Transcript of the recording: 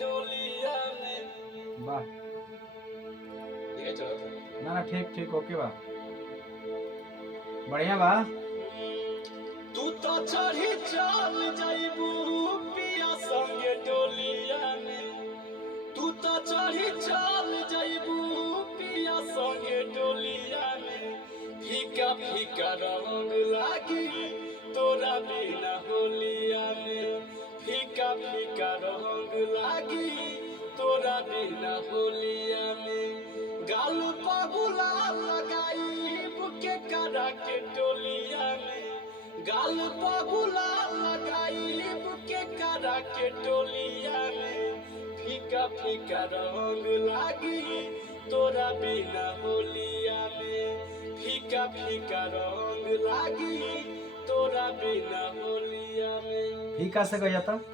डोलिया में। वाह ये चलो ना ना ठीक ठीक ओके बा बढ़िया बा तू तो चढ़ी चल जाइबू पिया संगे डोलिया में। तू तो चढ़ी चल जाइबू पिया संगे डोलिया में। फीका फीका रंग लागी तोरा बिना होलिया में। फीका फीका रंग लागी तोरा बिना होलिया में। गाल पगुला लगाई बुके करा के टोलिया में। गाल पगुला लगाई बुके करा के टोलिया में। फीका फीका रंग लागी तोरा बिना होलिया में। फीका फीका रंग लागी तोरा बिना होलिया में। फीका से कह जाता